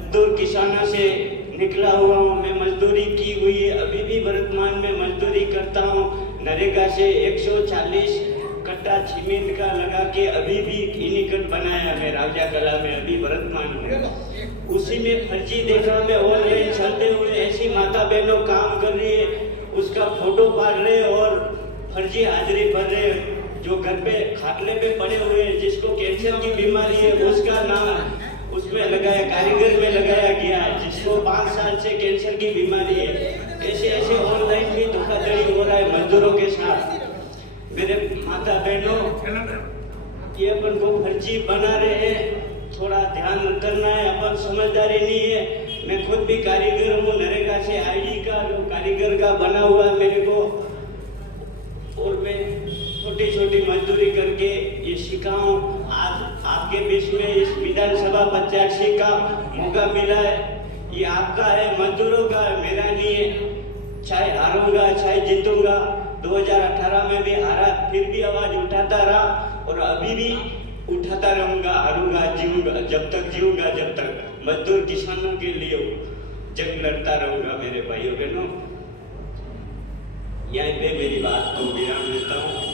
मजदूर किसानों से निकला हुआ हूँ। मैं मजदूरी की हुई है, अभी भी वर्तमान में मजदूरी करता हूँ। नरेगा से 140 कट्टा सीमेंट का लगा के अभी भी यूनिकट बनाया मैं राजा कला में अभी वर्तमान में। उसी में फर्जी देखा मैं ऑनलाइन चलते हुए ऐसी माता बहनों काम कर रही है, उसका फोटो पाड़ रहे और फर्जी हाजिरी भर रहे। जो घर पे खाटले पे पड़े हुए हैं, जिसको कैंसर की बीमारी है, उसका नाम उसमें लगाया, कारीगर में लगाया गया, जिसको 5 साल से कैंसर की बीमारी है। ऐसे ऐसे ऑनलाइन भी धोखाधड़ी हो रहा है मजदूरों के साथ। मेरे माता बहनों, ये अपन को फर्जी बना रहे हैं, थोड़ा ध्यान करना है, अपन समझदारी नहीं है। मैं खुद भी कारीगर हूँ, नरेगा से आईडी का जो कारीगर का बना हुआ है मेरे को, और मैं छोटी छोटी मजदूरी करके ये सीखा हूँ। आज आपके बीच में इस विधानसभा प्रत्याशी का मौका मिला है, ये आपका है, मजदूरों का है, मेरा नहीं है। चाहे हारूंगा चाहे जीतूंगा, 2018 में भी हारा, फिर भी आवाज उठाता रहा और अभी भी उठाता रहूंगा। हारूंगा, जीऊंगा, जब तक जीऊंगा, जब तक मजदूर किसानों के लिए जंग लड़ता रहूंगा। मेरे भाइयों बहनों, यहीं पे मेरी बात को विराम देता हूँ।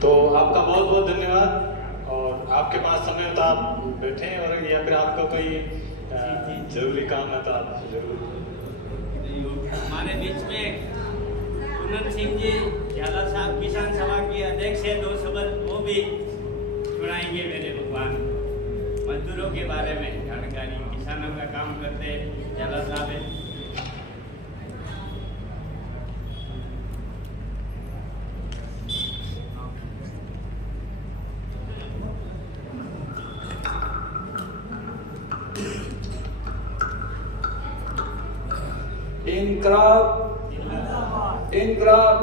तो आपका बहुत बहुत धन्यवाद। और आपके पास समय हो तो आप बैठे, और या फिर आपका कोई जरूरी काम है तो आप जरूर। हमारे बीच में कुंदन सिंह जी झाला साहब किसान सभा के अध्यक्ष है, 2 शब्द वो भी सुनाएंगे मेरे भगवान। मजदूरों के बारे में जानकारी, किसानों का काम करते झाला साहब है। इनकलाब इनकलाब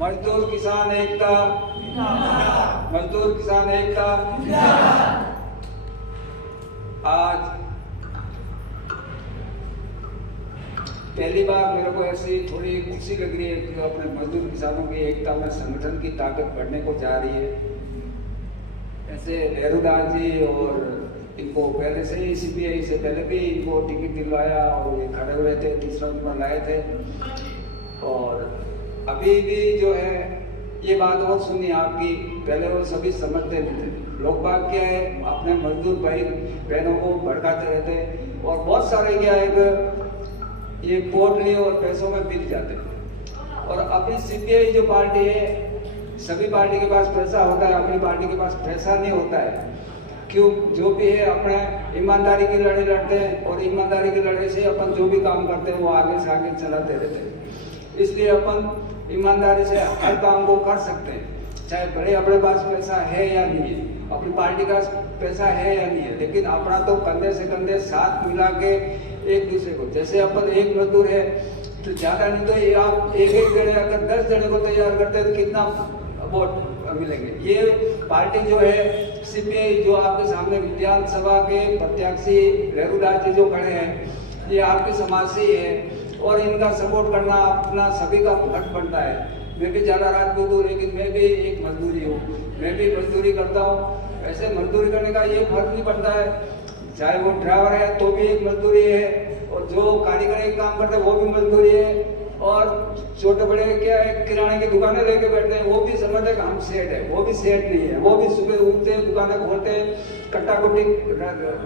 मजदूर किसान एकता, मजदूर किसान एकता। आज पहली बार मेरे को ऐसी थोड़ी खुशी लग रही है कि अपने मजदूर किसानों की एकता में संगठन की ताकत बढ़ने को जा रही है। ऐसे नेहरूदास जी और इनको पहले से ही सीपीआई से पहले भी इनको टिकट दिलवाया और ये खड़े हुए थे, तीसरा नंबर लाए थे। और अभी भी जो है ये बात और सुनी आपकी, पहले वो सभी समझते नहीं थे। लोग बात क्या है, अपने मजदूर भाई बहनों को भड़काते रहते और बहुत सारे क्या है ये पोटली और पैसों में बिक जाते। और अभी सीपीआई जो पार्टी है, सभी पार्टी के पास पैसा होता है, अपनी पार्टी के पास पैसा नहीं होता है। क्यों? जो भी है अपने ईमानदारी की लड़ाई लड़ते हैं और ईमानदारी की लड़ाई से अपन जो भी काम करते हैं वो आगे से आगे चलाते रहते हैं। इसलिए अपन ईमानदारी से हर काम को कर सकते हैं, चाहे भले अपने पास पैसा है या नहीं है, अपनी पार्टी का पैसा है या नहीं है, लेकिन अपना तो कंधे से कंधे साथ मिला के एक दूसरे को, जैसे अपन एक मजदूर है तो ज्यादा नहीं तो आप एक जने अगर 10 जने को तैयार करते हैं तो कितना वोट मिलेंगे। ये पार्टी जो है सीपीआई, जो आपके सामने विधानसभा के प्रत्याशी नेहरूदास जी जो खड़े हैं, ये आपके समाज से ही है और इनका सपोर्ट करना अपना सभी का फर्ज बनता है। मैं भी झाला राजपूत हूँ, लेकिन मैं भी एक मजदूरी हूँ, मैं भी मजदूरी करता हूँ। ऐसे मजदूरी करने का ये फर्ज नहीं बनता है, चाहे वो ड्राइवर है तो भी एक मजदूरी है, और जो कारीगर काम करते हैं वो भी मजदूरी है, और छोटे बड़े क्या है किराने की दुकानें लेके बैठते हैं वो भी समझते हैं कि हम सेठ है, वो भी सेठ नहीं है। वो भी सुबह उठते हैं, दुकानें खोलते हैं, कट्टा कुट्टी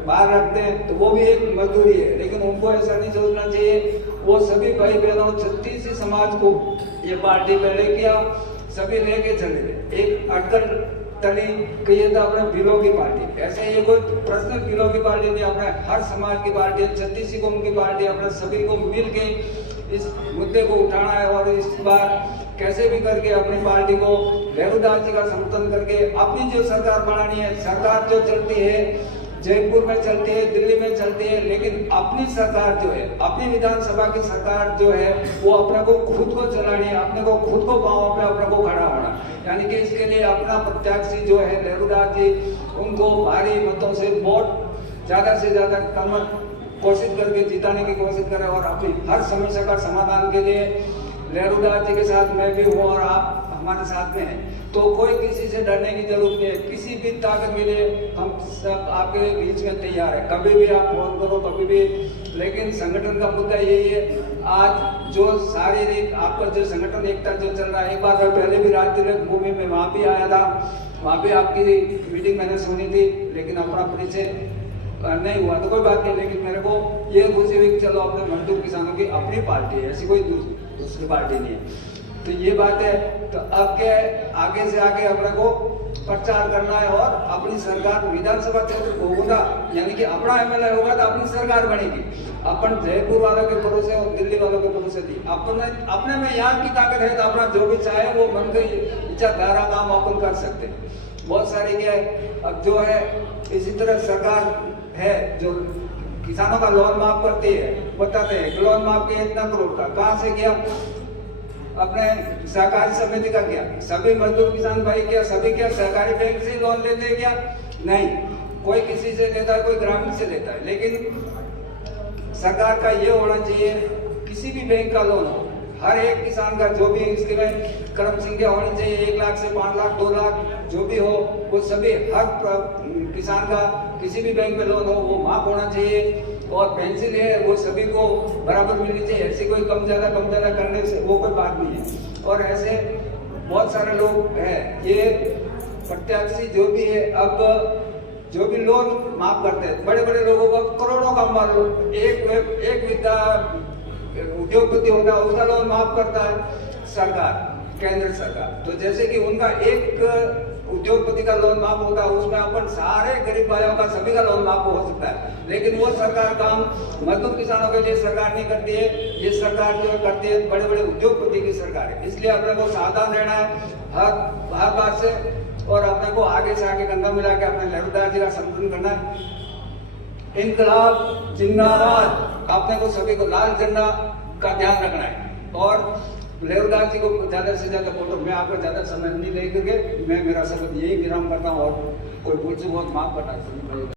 बाहर रखते हैं, तो वो भी एक मजदूरी है। लेकिन उनको ऐसा नहीं सोचना चाहिए। वो सभी भाई बहनों 36 समाज को ये पार्टी पहले किया, सभी लेके चले। एक अटकल तली कहिए तो अपने बिलों की पार्टी, ऐसे ये कोई पर्सनल बिलों की पार्टी नहीं, अपने हर समाज की पार्टी है, 36 कौम की पार्टी, अपने सभी को मिल के इस मुद्दे को उठाना है। और इस बार कैसे भी करके अपनी पार्टी को नेहरूदास जी का समर्थन करके अपनी जो सरकार बनानी है, सरकार जो चलती है जयपुर में चलती है, दिल्ली में चलती है, लेकिन अपनी सरकार जो है, अपनी विधानसभा की सरकार जो है, वो अपने को खुद को चलानी है, अपने को खुद को पाँव पे अपने को खड़ा होना। यानी कि इसके लिए अपना प्रत्याशी जो है लहरूदास जी, उनको भारी मतों से वोट ज्यादा से ज्यादा कोशिश करके जिताने की कोशिश करें और अपनी हर समस्या का समाधान के लिए लहरूदास जी के साथ मैं भी हूँ और आप हमारे साथ में हैं। तो कोई किसी से डरने की जरूरत नहीं है, किसी भी ताकत मिले हम सब आपके बीच में तैयार है, कभी भी आप फोन करो, कभी भी। लेकिन संगठन का मुद्दा यही है, आज जो शारीरिक आपका जो संगठन एकता जो चल रहा है, एक बार मैं पहले भी राजनीतिक भूमि में वहाँ भी आया था, वहाँ भी आपकी मीटिंग मैंने सुनी थी, लेकिन अपना परिचय नहीं हुआ तो कोई बात नहीं। लेकिन मेरे को ये खुशी हुई कि चलो अपने मजदूर किसानों की अपनी पार्टी है, ऐसी कोई दूसरी पार्टी नहीं है। तो ये बात है। तो अब क्या है, आगे से आगे अपने को प्रचार करना है और अपनी सरकार विधानसभा क्षेत्र होगा, यानी कि अपना एमएलए होगा तो अपनी सरकार बनेगी। अपन जयपुर वालों के भरोसे और दिल्ली वालों के भरोसे नहीं, अपने में यहाँ की ताकत है तो अपना जो भी चाहे वो मन के विचारधारा काम अपन कर सकते हैं। बहुत सारी क्या है, अब जो है इसी तरह सरकार है जो किसानों का लोन माफ करती है, बताते हैं लोन माफ किया इतना करोड़ का, कहाँ से किया? अपने सहकारी समिति का किया। सभी मजदूर किसान भाई क्या सभी क्या सहकारी बैंक से लोन लेते हैं क्या? नहीं, कोई किसी से लेता है, कोई ग्रामीण से लेता है। लेकिन सरकार का ये होना चाहिए, किसी भी बैंक का लोन हो, हर एक किसान का जो भी इसके में क्रम संख्या होनी चाहिए, 1 लाख से 5 लाख 2 लाख जो भी हो, वो सभी हर किसान का किसी भी बैंक में लोन हो वो माफ होना चाहिए। और पेंशन है वो सभी को बराबर मिलनी चाहिए, ऐसे कोई कम ज्यादा करने से वो कोई बात नहीं है। और ऐसे बहुत सारे लोग हैं, ये प्रत्याशी जो भी है, अब जो भी लोन माफ करते हैं, बड़े बड़े लोगों का करोड़ों का माल, एक विद्या उद्योगपति होता है उसका लोन माफ करता है सरकार, केंद्र सरकार। तो जैसे कि उनका एक उद्योगपति का लोन माफ होता है, उसमें अपन सारे गरीब भाइयों का सभी का लोन माफ हो सकता है। लेकिन वो सरकार काम मजदूर किसानों के लिए सरकार नहीं करती है, ये सरकार जो करती है बड़े बड़े उद्योगपति की सरकार है। इसलिए अपने को सावधान रहना है हर बात से, और अपने को आगे से आगे कंधा मिला के अपने लहरूदास जी का समर्थन करना है। इनकलाब जिंदाबाद, अपने को सभी को लाल झंडा का ध्यान रखना है। और लहरूदास जी को ज्यादा से ज्यादा फोटो, मैं आपका ज्यादा समय नहीं लेकर के मैं मेरा शब्द यही विराम करता हूँ और कोई भूल से बहुत माफ करना चाहिए।